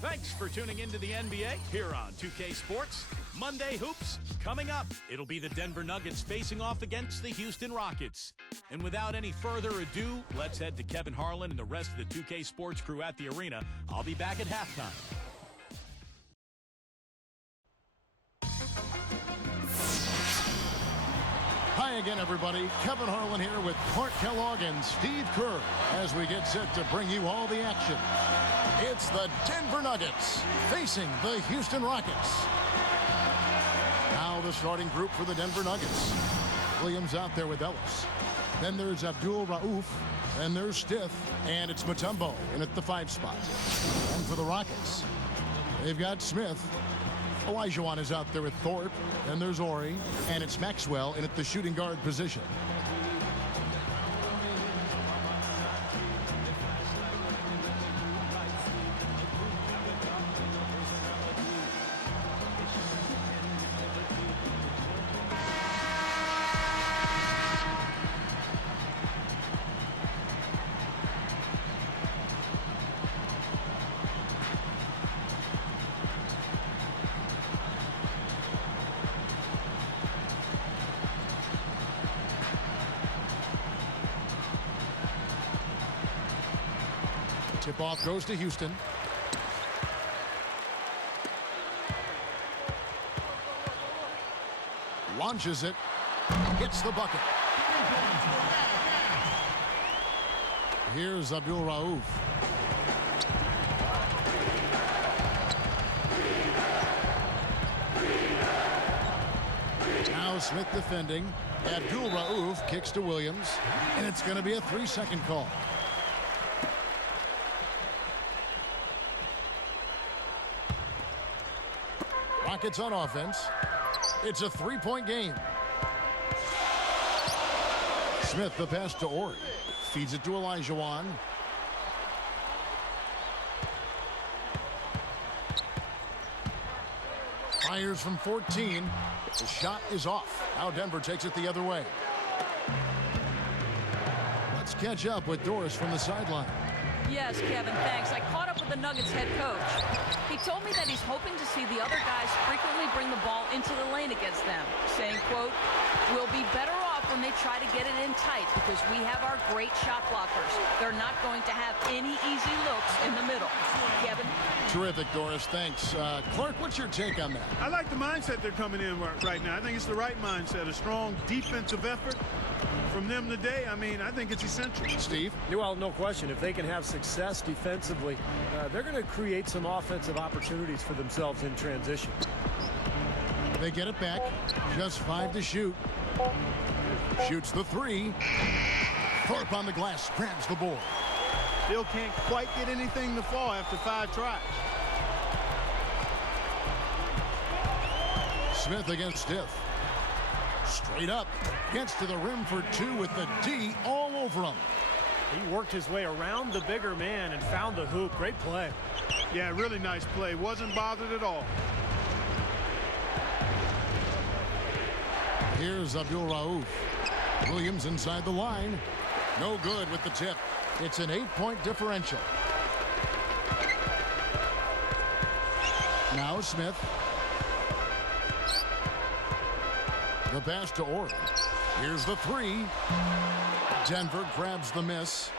Thanks for tuning into the NBA here on 2K Sports. Monday Hoops coming up. It'll be the Denver Nuggets facing off against the Houston Rockets. And without any further ado, let's head to Kevin Harlan and the rest of the 2K Sports crew at the arena. I'll be back at halftime. Hi again, everybody. Kevin Harlan here with Clark Kellogg and Steve Kerr as we get set to bring you all the action. It's the Denver Nuggets facing the Houston Rockets. Now the starting group for the Denver Nuggets. Williams out there with Ellis. Then there's Abdul Rauf. Then there's Stith. And it's Mutombo in at the 5 spot. And for the Rockets, they've got Smith. Olajuwon is out there with Thorpe. Then there's Ori. And it's Maxwell in at the shooting guard position. Tip-off goes to Houston. Launches it. Hits the bucket. Here's Abdul Rauf. Now Smith defending. Abdul Rauf kicks to Williams. And it's going to be a 3-second call. Rockets on offense. It's a 3-point game. Smith the pass to Ori. Feeds it to Olajuwon. Fires from 14. The shot is off. Now Denver takes it the other way. Let's catch up with Doris from the sideline. Yes, Kevin, thanks. I caught up with the Nuggets head coach. He told me that he's hoping to see the other guys frequently bring the ball into the lane against them, saying, quote, "We'll be better off when they try to get it in tight because we have our great shot blockers. They're not going to have any easy looks in the middle." Kevin? Terrific, Doris. Thanks. Clark, what's your take on that? I like the mindset they're coming in right now. I think it's the right mindset, a strong defensive effort from them today. I mean, I think it's essential. Steve? Well, no question. If they can have success defensively, they're going to create some offensive opportunities for themselves in transition. They get it back. Just 5 to shoot. Shoots the 3. Thorpe on the glass. Grabs the board. Still can't quite get anything to fall after 5 tries. Smith against Stith. Straight up. Gets to the rim for 2 with the D all over him. He worked his way around the bigger man and found the hoop. Great play. Yeah, really nice play. Wasn't bothered at all. Here's Abdul Rauf. Williams inside the line. No good with the tip. It's an 8-point differential. Now Smith. The pass to Ori. Here's the 3. Denver grabs the miss.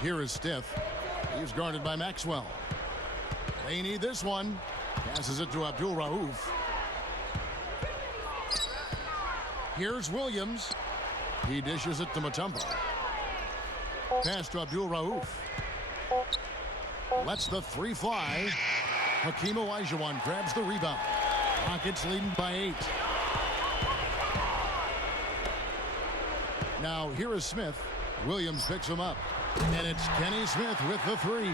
Here is Stith. He's guarded by Maxwell. They need this one. Passes it to Abdul Rauf. Here's Williams. He dishes it to Mutombo. Pass to Abdul Rauf. Lets the 3 fly. Hakeem Olajuwon grabs the rebound. Rockets leading by 8. Now here is Smith. Williams picks him up. And it's Kenny Smith with the 3.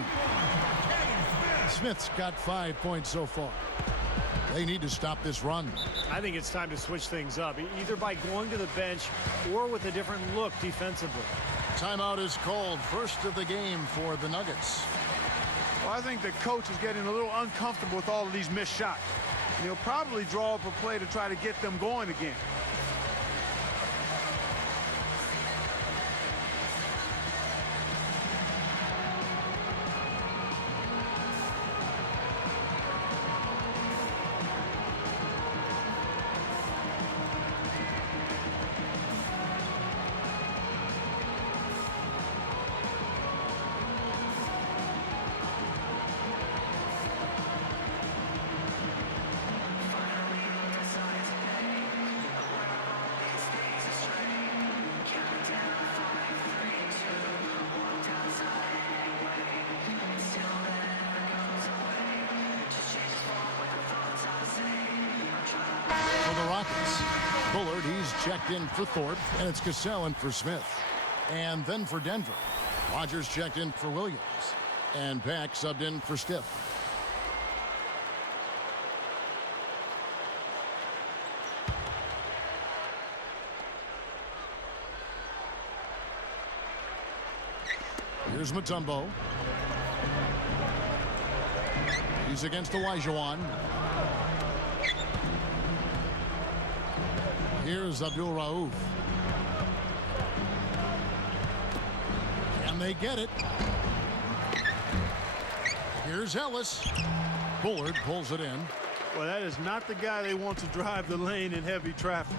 Smith's got 5 points so far. They need to stop this run. I think it's time to switch things up, either by going to the bench or with a different look defensively. Timeout is called. First of the game for the Nuggets. Well, I think the coach is getting a little uncomfortable with all of these missed shots. And he'll probably draw up a play to try to get them going again. checked in for Thorpe, and it's Cassell in for Smith. And then for Denver, Rogers checked in for Williams, and Pack subbed in for Stiff. Here's Mutombo. He's against Olajuwon. Here's Abdul Rauf. Can they get it? Here's Ellis. Bullard pulls it in. Well, that is not the guy they want to drive the lane in heavy traffic.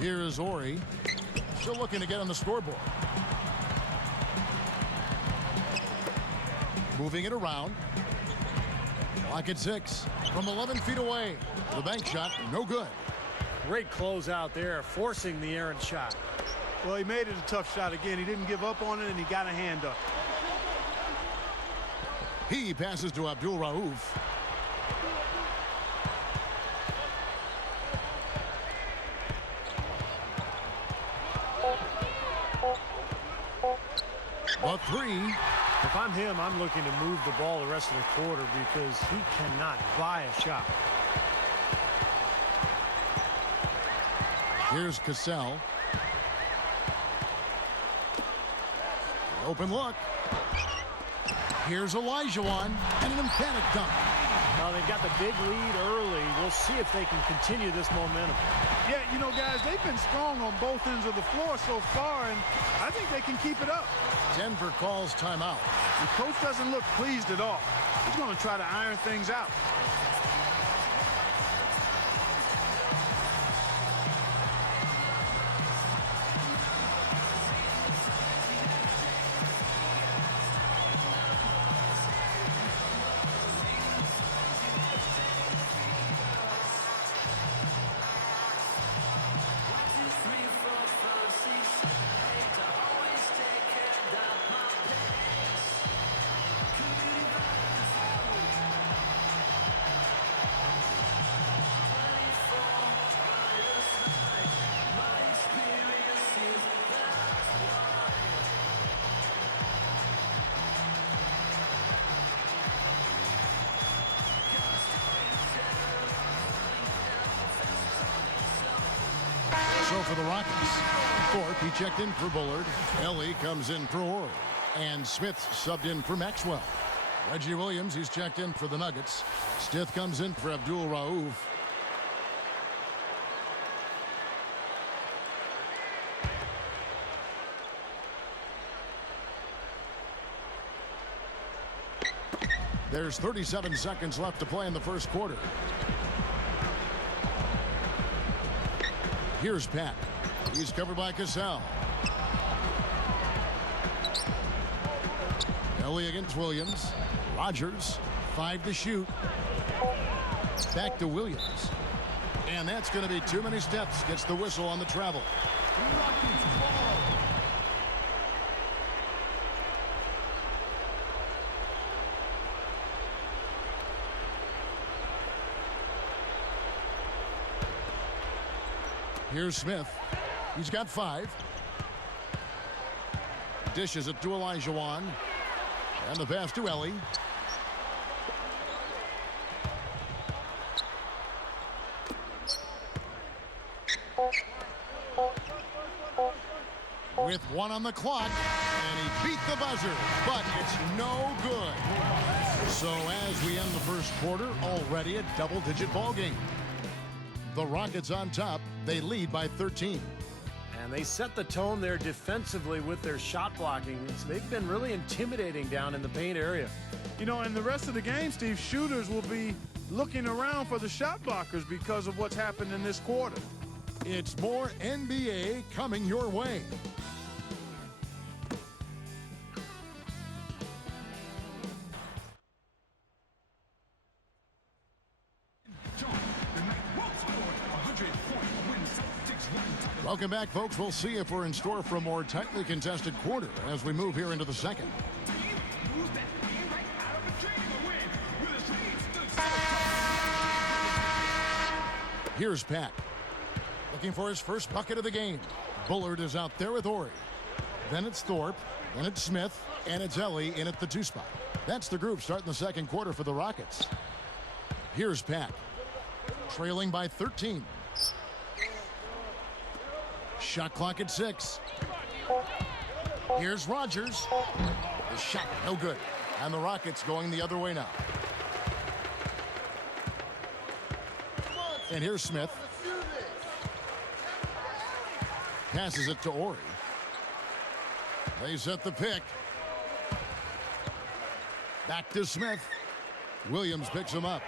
Here is Ori. Still looking to get on the scoreboard. Moving it around. Clock at 6 from 11 feet away. The bank shot, no good. Great close out there, forcing the errant shot. Well, he made it a tough shot again. He didn't give up on it, and he got a hand up. He passes to Abdul Rauf. A three. If I'm him, I'm looking to move the ball the rest of the quarter because he cannot buy a shot. Here's Cassell. Open look. Here's Olajuwon and an emphatic dunk. Well, they've got the big lead early. We'll see if they can continue this momentum. Yeah, you know, guys, they've been strong on both ends of the floor so far, and I think they can keep it up. Denver calls timeout. The coach doesn't look pleased at all. He's going to try to iron things out. So for the Rockets, Thorpe, he checked in for Bullard. Ellie comes in for Ori. And Smith subbed in for Maxwell. Reggie Williams, he's checked in for the Nuggets. Stith comes in for Abdul Rauf. There's 37 seconds left to play in the first quarter. Here's Pat. He's covered by Cassell. Ellie against Williams. Rogers, 5 to shoot. Back to Williams. And that's going to be too many steps. Gets the whistle on the travel. Here's Smith. He's got 5. Dishes it to Olajuwon. And the pass to Ellie. With 1 on the clock. And he beat the buzzer. But it's no good. So as we end the first quarter, already a double-digit ball game. The Rockets on top. They lead by 13. And they set the tone there defensively with their shot blocking. They've been really intimidating down in the paint area. You know, in the rest of the game, Steve, shooters will be looking around for the shot blockers because of what's happened in this quarter. It's more NBA coming your way. Welcome back, folks. We'll see if we're in store for a more tightly contested quarter as we move here into the second. Here's Pack. Looking for his first bucket of the game. Bullard is out there with Ori. Then it's Thorpe. Then it's Smith. And it's Ellie in at the 2 spot. That's the group starting the second quarter for the Rockets. Here's Pack. Trailing by 13. Shot clock at 6. Here's Rogers. The shot, no good. And the Rockets going the other way now. And here's Smith. Passes it to Ori. They set the pick. Back to Smith. Williams picks him up.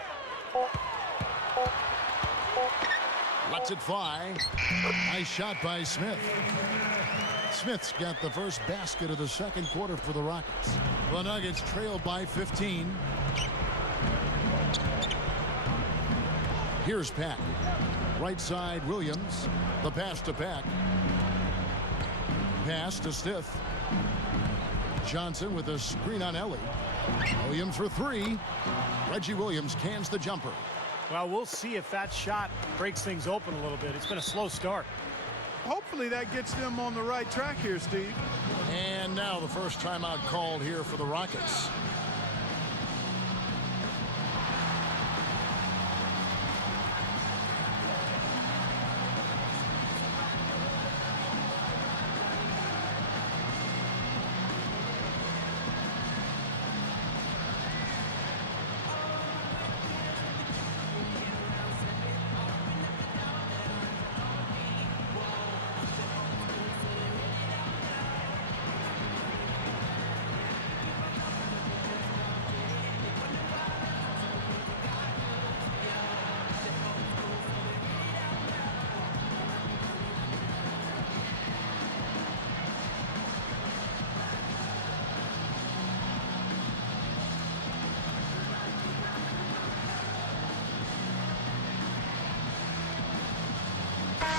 Lets it fly. Nice shot by Smith. Smith's got the first basket of the second quarter for the Rockets. The Nuggets trail by 15. Here's Pack. Right side, Williams. The pass to Pack. Pass to Stith. Johnson with a screen on Ellie. Williams for 3. Reggie Williams cans the jumper. Well, we'll see if that shot breaks things open a little bit. It's been a slow start. Hopefully that gets them on the right track here, Steve. And now the first timeout called here for the Rockets.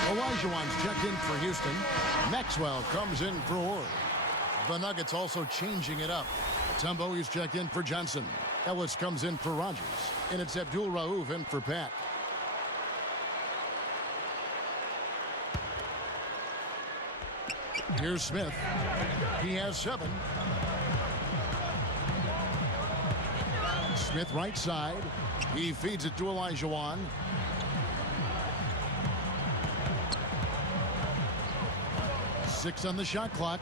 Olajuwon's checked in for Houston. Maxwell comes in for Ori. The Nuggets also changing it up. Tumbo is checked in for Johnson. Ellis comes in for Rogers. And it's Abdul Rauf in for Pack. Here's Smith. He has 7. Smith right side. He feeds it to Olajuwon. 6 on the shot clock.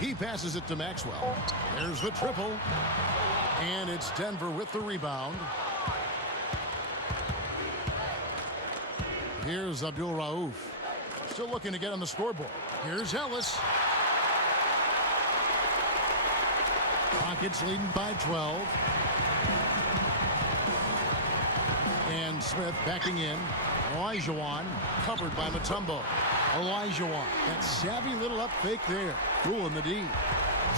He passes it to Maxwell. There's the triple. And it's Denver with the rebound. Here's Abdul Rauf. Still looking to get on the scoreboard. Here's Ellis. Rockets leading by 12. And Smith backing in. Olajuwon covered by Mutombo. Olajuwon, that savvy little up fake there. Fooling the D.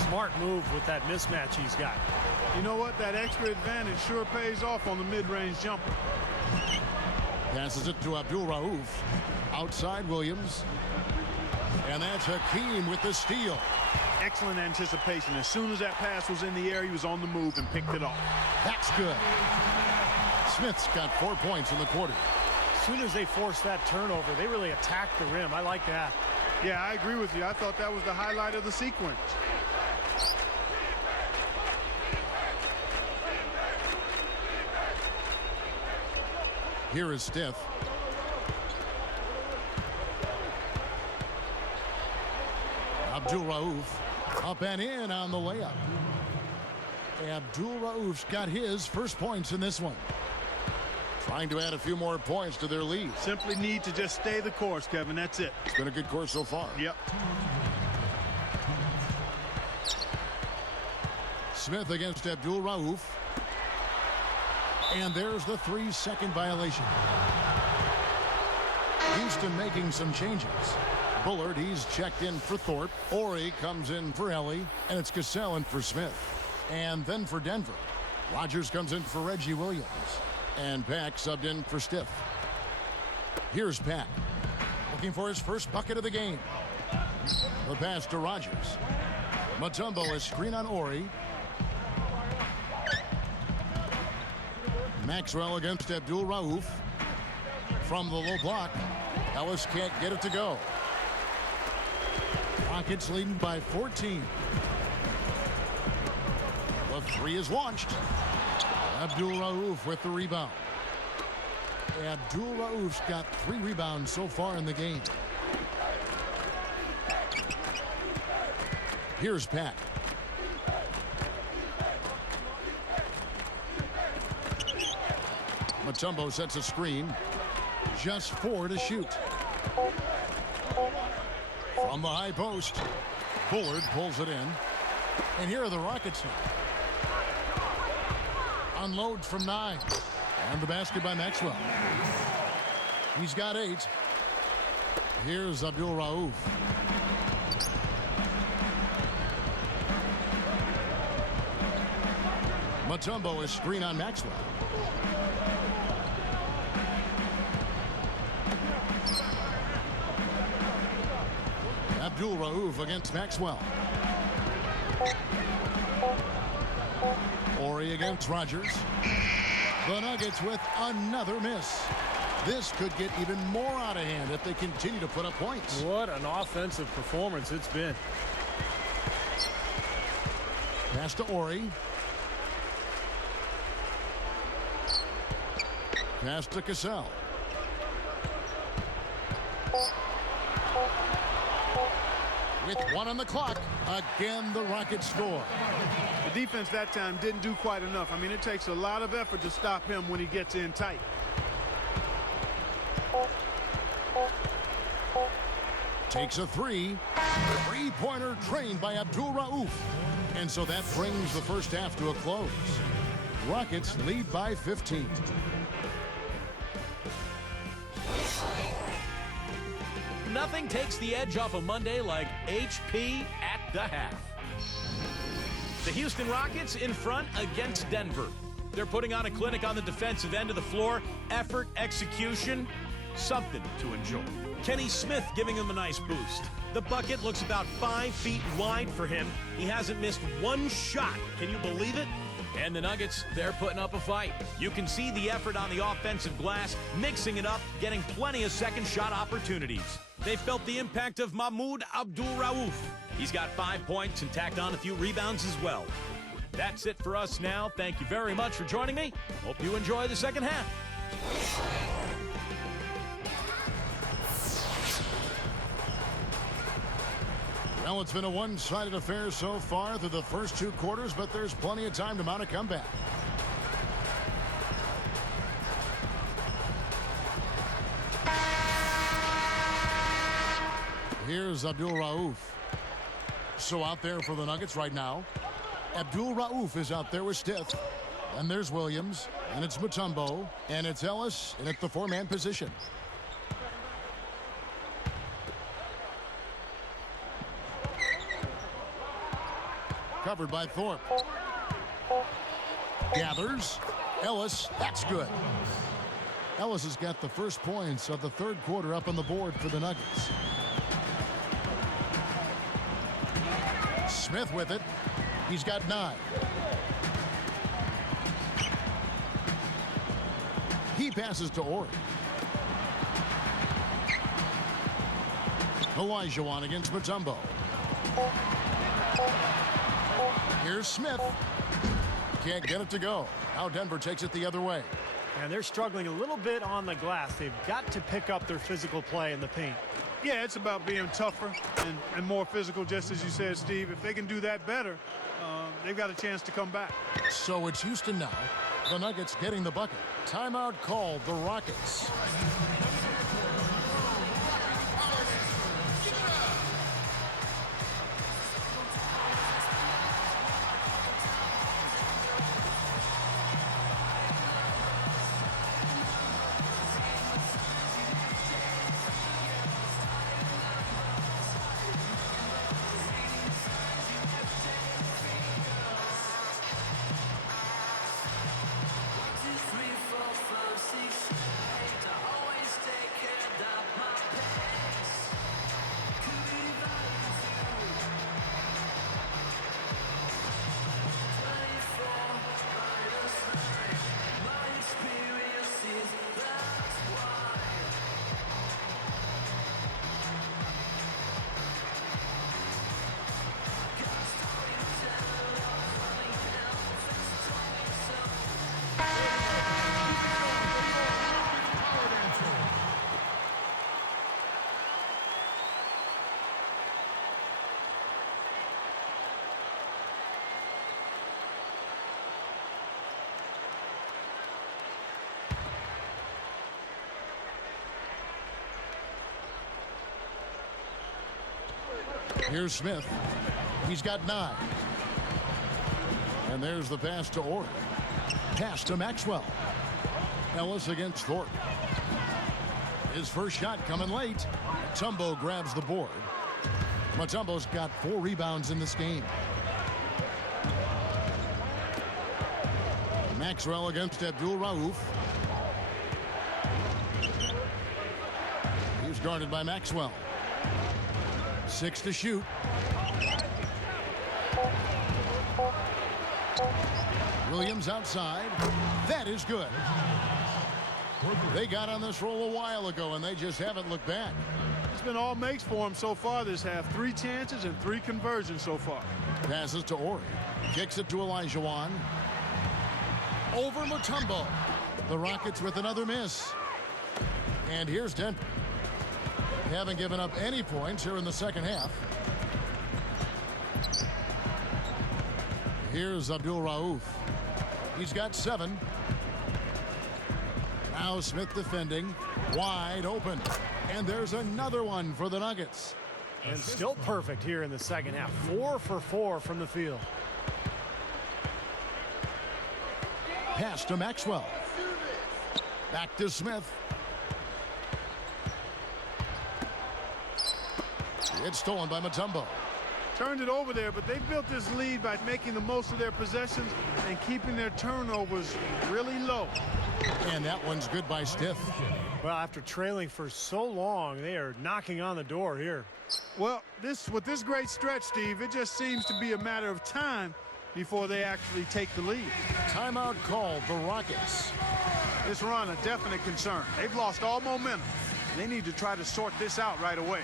Smart move with that mismatch he's got. You know what? That extra advantage sure pays off on the mid-range jumper. Passes it to Abdul Rauf. Outside Williams. And that's Hakeem with the steal. Excellent anticipation. As soon as that pass was in the air, he was on the move and picked it off. That's good. Smith's got 4 points in the quarter. As soon as they forced that turnover, they really attacked the rim. I like that. Yeah, I agree with you. I thought that was the highlight of the sequence. Here is Stith. Abdul Rauf up and in on the layup. Abdul Rauf's got his first points in this one. Trying to add a few more points to their lead. Simply need to just stay the course, Kevin. That's it. It's been a good course so far. Yep. Smith against Abdul Rauf. And there's the 3-second violation. Houston making some changes. Bullard, he's checked in for Thorpe. Ori comes in for Ellie. And it's Cassell in for Smith. And then for Denver, Rogers comes in for Reggie Williams. And Pack subbed in for Stith. Here's Pack. Looking for his first bucket of the game. The pass to Rogers. Mutombo, a screen on Ori. Maxwell against Abdul Rauf. From the low block, Ellis can't get it to go. Rockets leading by 14. The three is launched. Abdul Rauf with the rebound. Abdul Rauf's got 3 rebounds so far in the game. Here's Pat. Mutombo sets a screen. Just 4 to shoot. From the high post, Bullard pulls it in. And here are the Rockets now. Unload from 9. And the basket by Maxwell. He's got 8. Here's Abdul Rauf. Mutombo is screen on Maxwell. Abdul Rauf against Maxwell. Ori against Rogers. The Nuggets with another miss. This could get even more out of hand if they continue to put up points. What an offensive performance it's been. Pass to Ori. Pass to Cassell. With 1 on the clock, again the Rockets score. The defense that time didn't do quite enough. I mean, it takes a lot of effort to stop him when he gets in tight. Takes a 3. Three-pointer trained by Abdul Rauf. And so that brings the first half to a close. Rockets lead by 15. Nothing takes the edge off a Monday like HP at the half. The Houston Rockets in front against Denver. They're putting on a clinic on the defensive end of the floor. Effort, execution, something to enjoy. Kenny Smith giving him a nice boost. The bucket looks about 5 feet wide for him. He hasn't missed 1 shot. Can you believe it? And the Nuggets, they're putting up a fight. You can see the effort on the offensive glass, mixing it up, getting plenty of second shot opportunities. They felt the impact of Mahmoud Abdul Rauf. He's got 5 points and tacked on a few rebounds as well. That's it for us now. Thank you very much for joining me. Hope you enjoy the second half. Well, it's been a one-sided affair so far through the first 2 quarters, but there's plenty of time to mount a comeback. Here's Abdul Rauf. So out there for the Nuggets right now. Abdul Rauf is out there with Stith. And there's Williams. And it's Mutombo. And it's Ellis. And it's the 4-man position. Covered by Thorpe. Gathers. Ellis. That's good. Ellis has got the first points of the 3rd quarter up on the board for the Nuggets. Smith with it. He's got 9. He passes to Ori. Elijah against Mutombo. Here's Smith. Can't get it to go. Now Denver takes it the other way. And they're struggling a little bit on the glass. They've got to pick up their physical play in the paint. Yeah, it's about being tougher and more physical, just as you said, Steve. If they can do that better, they've got a chance to come back. So it's Houston now. The Nuggets getting the bucket. Timeout called the Rockets. Here's Smith. He's got 9. And there's the pass to Orr. Pass to Maxwell. Ellis against Thorpe. His first shot coming late. Mutombo grabs the board. Mutombo's got 4 rebounds in this game. Maxwell against Abdul Rauf. He's guarded by Maxwell. 6 to shoot. Williams outside. That is good. They got on this roll a while ago, and they just haven't looked back. It's been all makes for him so far this half. 3 chances and 3 conversions so far. Passes to Ori. Kicks it to Olajuwon. Over Mutombo. The Rockets with another miss. And here's Denver. They haven't given up any points here in the second half. Here's Abdul Rauf. He's got 7. Now Smith defending. Wide open. And there's another one for the Nuggets. And still perfect here in the second half. 4 for 4 from the field. Pass to Maxwell. Back to Smith. It's stolen by Mutombo. Turned it over there, but they built this lead by making the most of their possessions and keeping their turnovers really low. And that one's good by Stiff. Well, after trailing for so long, they are knocking on the door here. Well, with this great stretch, Steve, it just seems to be a matter of time before they actually take the lead. Timeout called the Rockets. This run a definite concern. They've lost all momentum. They need to try to sort this out right away.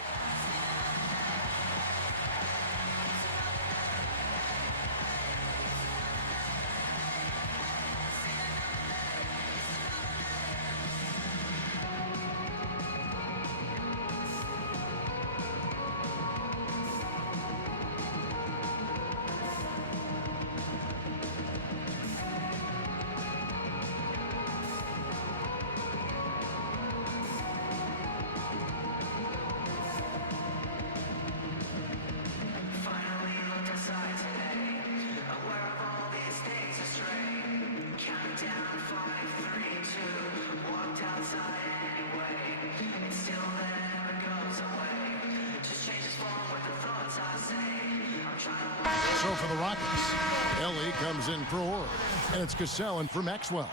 So for the Rockets, Ellie comes in for Orr, and it's Cassell in for Maxwell.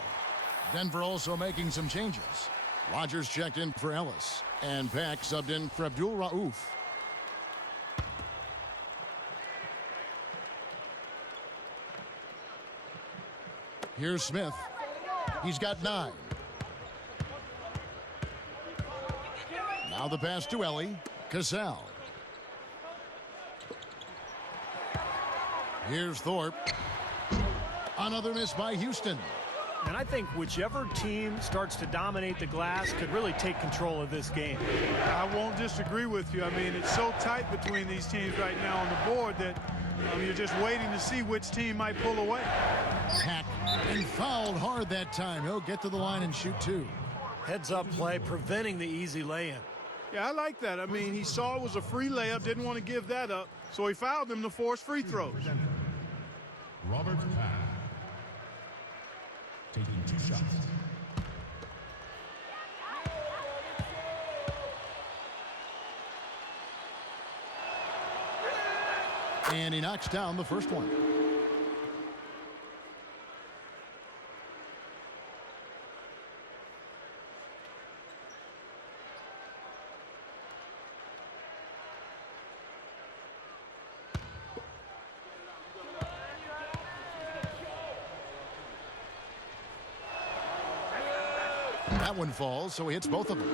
Denver also making some changes. Rogers checked in for Ellis, and Pack subbed in for Abdul Rauf. Here's Smith. He's got 9. Now the pass to Ellie. Cassell. Here's Thorpe. Another miss by Houston. And I think whichever team starts to dominate the glass could really take control of this game. I won't disagree with you. I mean, it's so tight between these teams right now on the board that you're just waiting to see which team might pull away. Hack and fouled hard that time. He'll get to the line and shoot 2. Heads-up play, preventing the easy lay-in. Yeah, I like that. I mean, he saw it was a free layup, didn't want to give that up, so he fouled him to force free throws. Robert Pack, taking 2 shots. And he knocks down the first one. That one falls, so he hits both of them.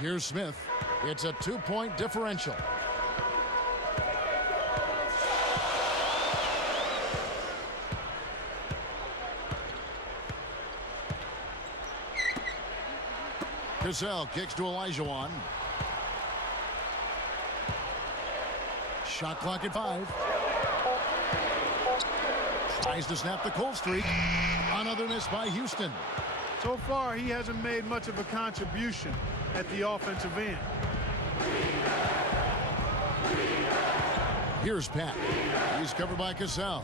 Here's Smith. It's a 2-point differential. Cassell kicks to Olajuwon. Shot clock at 5. Tries to snap the cold streak. Another miss by Houston. So far, he hasn't made much of a contribution at the offensive end. Here's Pat. He's covered by Cassell.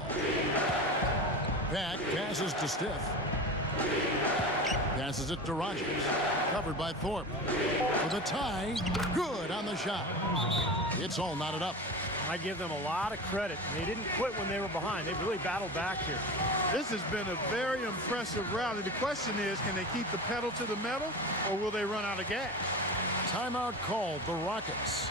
Pat passes to Stiff. Passes it to Rogers. Covered by Thorpe. For the tie. Good on the shot. It's all knotted up. I give them a lot of credit. They didn't quit when they were behind. They really battled back here. This has been a very impressive rally. The question is, can they keep the pedal to the metal, or will they run out of gas? Timeout called, the Rockets.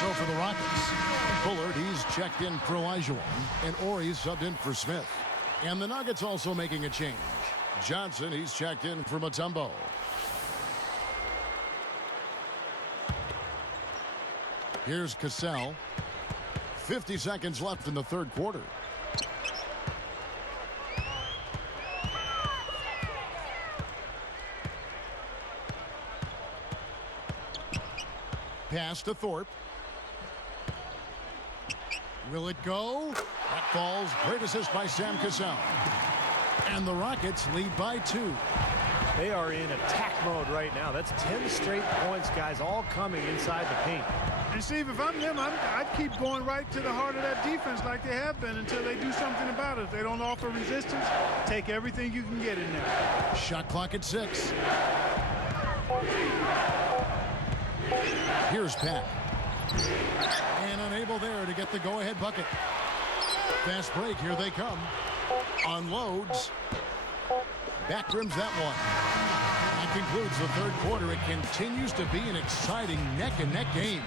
So for the Rockets, Bullard, he's checked in for Olajuwon, and Ory's subbed in for Smith. And the Nuggets also making a change. Johnson, he's checked in for Mutombo. Here's Cassell. 50 seconds left in the third quarter. Pass to Thorpe. Will it go? That falls. Great assist by Sam Cassell. And the Rockets lead by 2. They are in attack mode right now. That's 10 straight points, guys, all coming inside the paint. And Steve, if I'm them, I'd keep going right to the heart of that defense like they have been until they do something about it. If they don't offer resistance, take everything you can get in there. Shot clock at 6. Here's Pat. And unable there to get the go-ahead bucket. Fast break, here they come. Unloads. Back rims that one. That concludes the third quarter. It continues to be an exciting neck-and-neck game.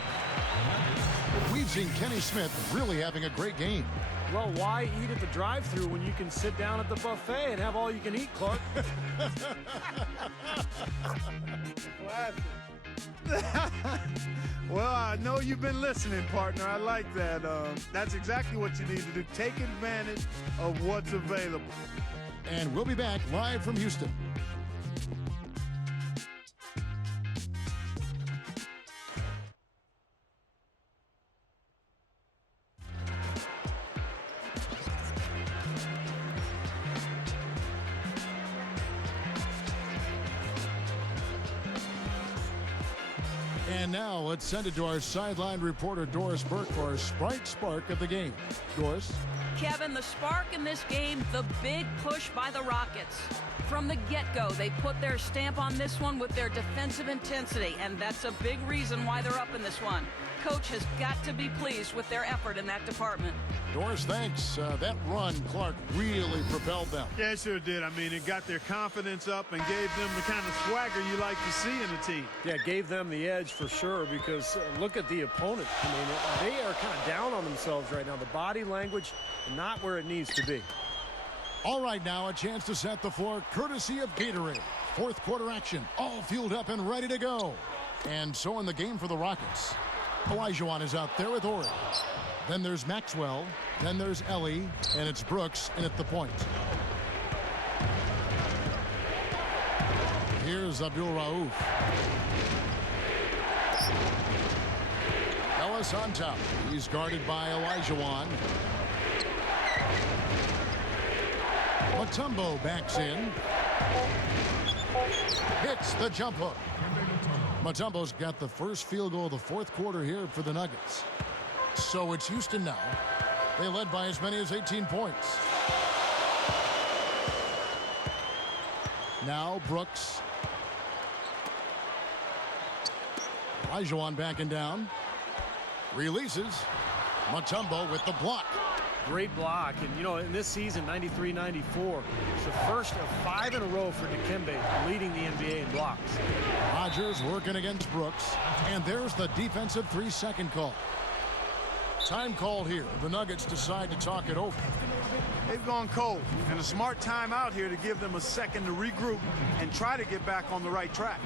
We've seen Kenny Smith really having a great game. Well, why eat at the drive-thru when you can sit down at the buffet and have all you can eat, Clark? Well, I know you've been listening, partner. I like that. That's exactly what you need to do. Take advantage of what's available. And we'll be back live from Houston. And now let's send it to our sideline reporter, Doris Burke, for our Sprite Spark of the game. Doris? Kevin, the spark in this game, the big push by the Rockets. From the get-go, they put their stamp on this one with their defensive intensity, and that's a big reason why they're up in this one. Coach has got to be pleased with their effort in that department. Doris, thanks. That run, Clark, really propelled them. Yeah, it sure did. I mean, it got their confidence up and gave them the kind of swagger you like to see in a team. Yeah, it gave them the edge for sure because look at the opponent. I mean, they are kind of down on themselves right now. The body language, not where it needs to be. All right, now a chance to set the floor courtesy of Gatorade. Fourth quarter action, all fueled up and ready to go. And so in the game for the Rockets, Olajuwon is out there with Ori. Then there's Maxwell. Then there's Ellie. And it's Brooks in at the point. Here's Abdul Rauf. Ellis on top. He's guarded by Olajuwon. Mutombo backs in. Hits the jump hook. Mutombo's got the first field goal of the fourth quarter here for the Nuggets. So it's Houston now. They led by as many as 18 points. Now Brooks. Olajuwon backing down. Releases. Mutombo with the block. Great block. And, you know, in this season, 93-94, it's the first of 5 in a row for Dikembe, leading the NBA in blocks. Rodgers working against Brooks. And there's the defensive 3-second call. Time called here. The Nuggets decide to talk it over. They've gone cold, and a smart timeout here to give them a second to regroup and try to get back on the right track.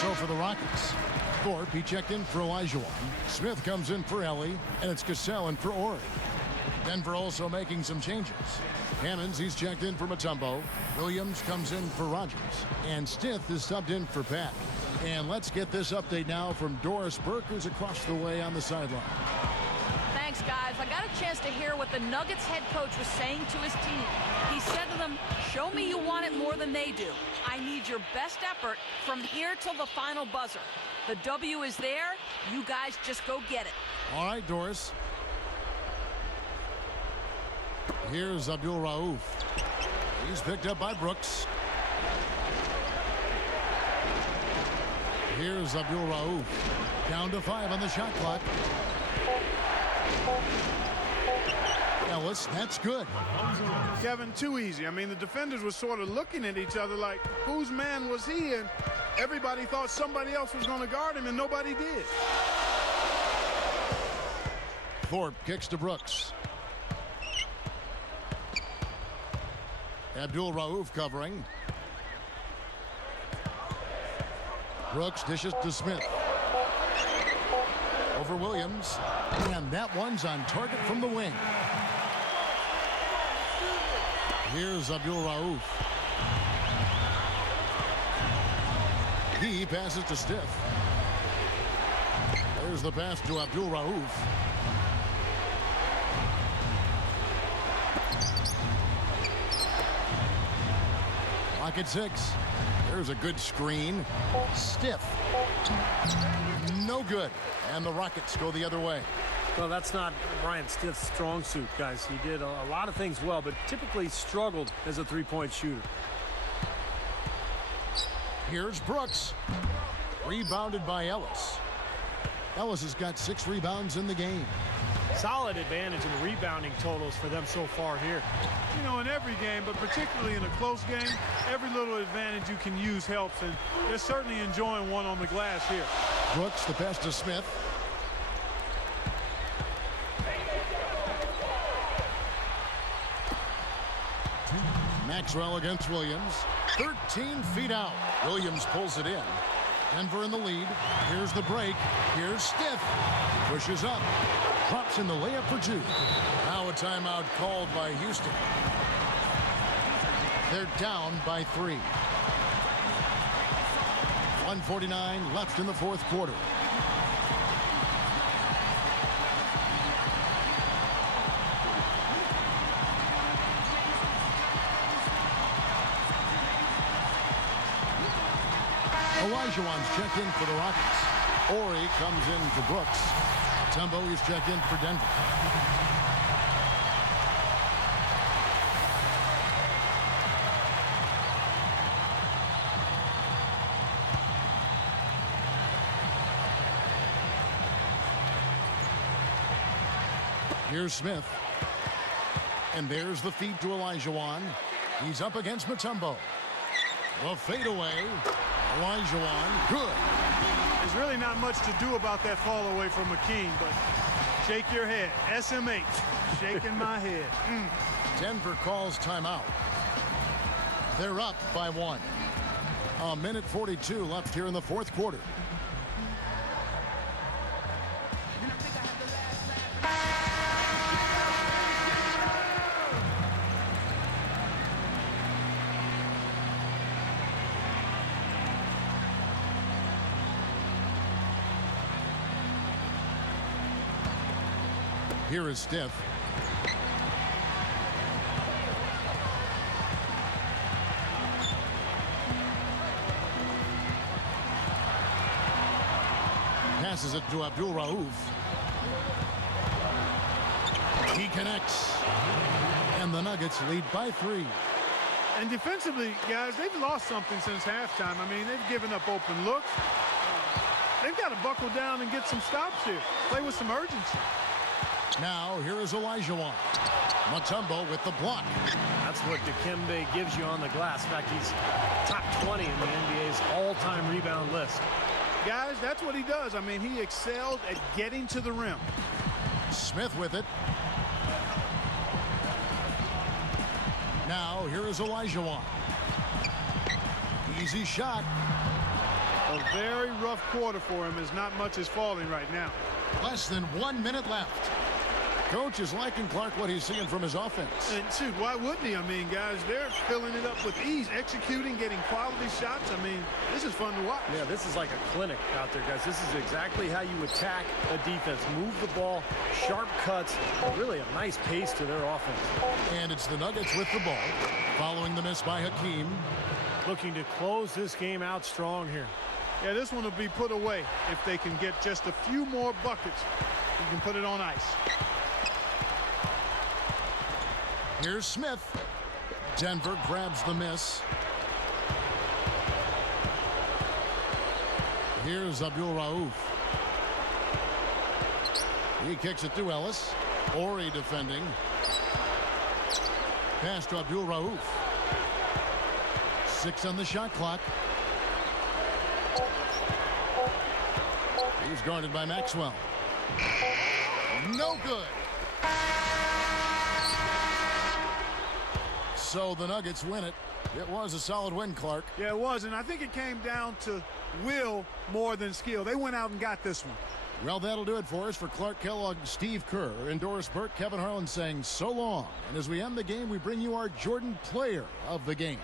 So for the Rockets, Thorpe, he checked in for Olajuwon. Smith comes in for Ellie, and it's Cassell in for Ori. Denver also making some changes. Hammonds, he's checked in for Mutombo. Williams comes in for Rogers. And Stith is subbed in for Pat. And let's get this update now from Doris Burke, who's across the way on the sideline. Thanks, guys. I got a chance to hear what the Nuggets head coach was saying to his team. He said to them, show me you want it more than they do. I need your best effort from here till the final buzzer. The W is there. You guys just go get it. All right, Doris. Here's Abdul Rauf. He's picked up by Brooks. Here's Abdul Rauf. Down to 5 on the shot clock. Ellis, that's good. Kevin, too easy. I mean, the defenders were sort of looking at each other like, whose man was he? And everybody thought somebody else was going to guard him, and nobody did. Thorpe kicks to Brooks. Abdul Rauf covering. Brooks dishes to Smith. Over Williams. And that one's on target from the wing. Here's Abdul Rauf. He passes to Stith. There's the pass to Abdul Rauf. Rocket 6. There's a good screen. Stiff. No good. And the Rockets go the other way. Well, that's not Brian Stith's strong suit, guys. He did a lot of things well, but typically struggled as a three-point shooter. Here's Brooks. Rebounded by Ellis. Ellis has got 6 rebounds in the game. Solid advantage in the rebounding totals for them so far here. You know, in every game, but particularly in a close game, every little advantage you can use helps, and they're certainly enjoying one on the glass here. Brooks, the pass to Smith. Maxwell against Williams. 13 feet out. Williams pulls it in. Denver in the lead. Here's the break. Here's Stith. Pushes up. Drops in the layup for 2. Now a timeout called by Houston. They're down by 3. 1:49 left in the fourth quarter. Olajuwon's checked in for the Rockets. Ori comes in for Brooks. Mutombo is checked in for Denver. Here's Smith. And there's the feed to Olajuwon. He's up against Mutombo. The fadeaway. Olajuwon, good. There's really not much to do about that fall away from McKean, but shake your head. SMH, shaking my head. Denver calls timeout. They're up by 1. 1:42 left here in the fourth quarter. Here is Stiff. Passes it to Abdul Rauf. He connects. And the Nuggets lead by 3. And defensively, guys, they've lost something since halftime. I mean, they've given up open looks. They've got to buckle down and get some stops here. Play with some urgency. Now, here is Olajuwon. Mutombo with the block. That's what Dikembe gives you on the glass. In fact, he's top 20 in the NBA's all-time rebound list. Guys, that's what he does. I mean, he excelled at getting to the rim. Smith with it. Now, here is Olajuwon. Easy shot. A very rough quarter for him as not much is falling right now. Less than 1 minute left. Coach is liking Clark what he's seeing from his offense. And shoot, why wouldn't he? I mean, guys, they're filling it up with ease, executing, getting quality shots. I mean, this is fun to watch. Yeah, this is like a clinic out there, guys. This is exactly how you attack a defense. Move the ball, sharp cuts, really a nice pace to their offense. And it's the Nuggets with the ball, following the miss by Hakeem. Looking to close this game out strong here. Yeah, this one will be put away if they can get just a few more buckets. You can put it on ice. Here's Smith. Denver grabs the miss. Here's Abdul Rauf. He kicks it to Ellis. Ori defending. Pass to Abdul Rauf. 6 on the shot clock. He's guarded by Maxwell. No good. So the Nuggets win it. It was a solid win, Clark. Yeah, it was, and I think it came down to will more than skill. They went out and got this one. Well, that'll do it for us. For Clark Kellogg, Steve Kerr, and Doris Burke, Kevin Harlan saying so long. And as we end the game, we bring you our Jordan Player of the Game.